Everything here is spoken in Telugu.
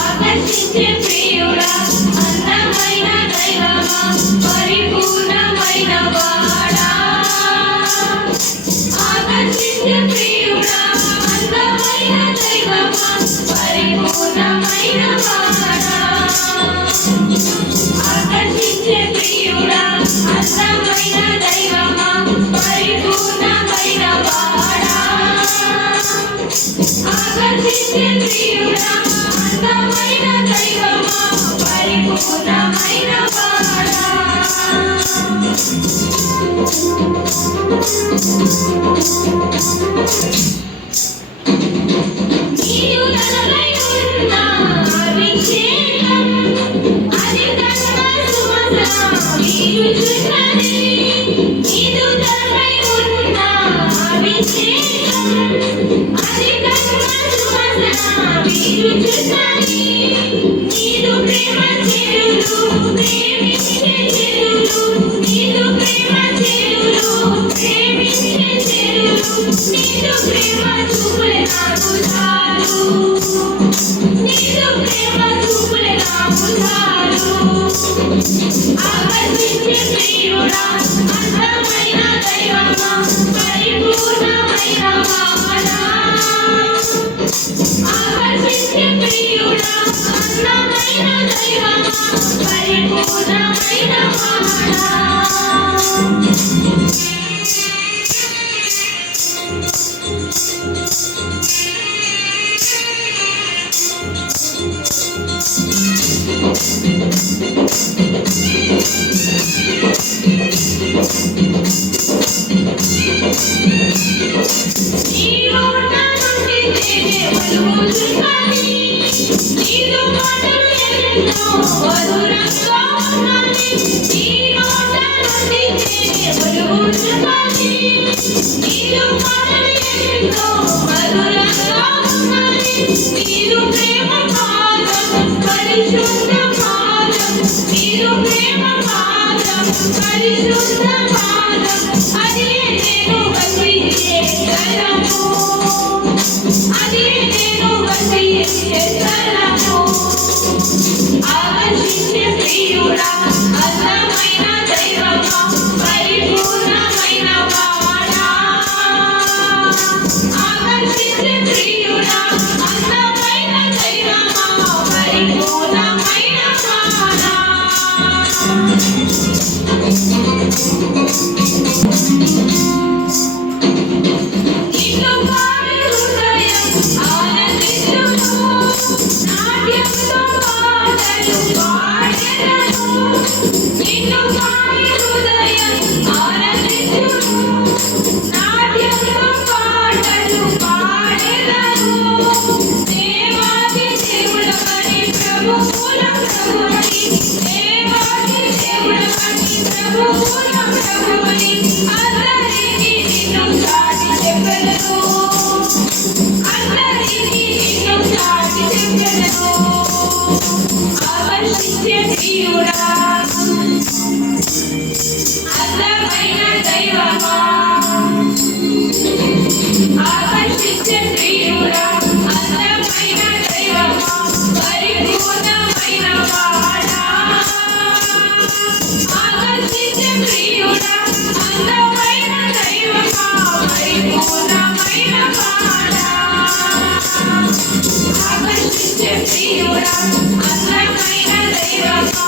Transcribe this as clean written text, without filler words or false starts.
ఆకర్షించే ప్రియుడా అందమైన దైవమా పరిపూర్ణమైన వాడా ఆకర్షించే ప్రియుడా అందమైన దైవమా పరిపూర్ణమైన వాడా ఆకర్షించే ప్రియుడా అందమైన దైవమా పరిపూర్ణమైన వాడా ఆకర్షించే ప్రియుడా అందమైన దైవమా పరిపూర్ణమైన వాడా నీవు నలభై ఉన్న అభిషేకం అది కన్న సుమస వీరుచున్నది నీవు నలభై ఉన్న అభిషేకం అది కన్న సుమస వీరుచున్నది నీదు ప్రేమ చేరులు ప్రేమించే చేరులు నీదు ప్రేమ చేరులు ప్రేమించే చేరులు నీదు ప్రేమ చూపులే నాకు చాలు నీదు ప్రేమ చూపులే నాకు చాలు ఆకర్షించే ప్రియుడా అందమైన దైవమా పరిపూర్ణమైన వాడా ఆకర్షించే ప్రియుడా అందమైన దైవమా పరిపూర్ణమైన వాడా ఆకర్షించే ప్రియుడా అందమైన దైవమా పరిపూర్ణమైన వాడా ఆకర్షించే ప్రియుడా అందమైన దైవమా పరిపూర్ణమైన వాడా నిన్ను పాడే హృదయం ఆనందించును నాట్యంతో పాటలు పాడెదను నిన్ను పాడే హృదయం ఆనందించును నాట్యంతో పాటలు పాడెదను దేవాది దేవుడవని ప్రభువుల ప్రభువని దేవాది దేవుడవని ప్రభువుల ప్రభువని అందరికీ నిన్ను చాటి చెప్పెదను అందరికీ నిన్ను చాటి చెప్పెదను ఆకర్షించే ప్రియుడా అందమైన దైవమా ఆకర్షించే ప్రియుడా అందమైన దైవమా పరిపూర్ణమైన వాడా ఆకర్షించే ప్రియుడా అందమైన దైవమా పరిపూర్ణమైన వాడా ఆకర్షించే ప్రియుడా అందమైన దైవమా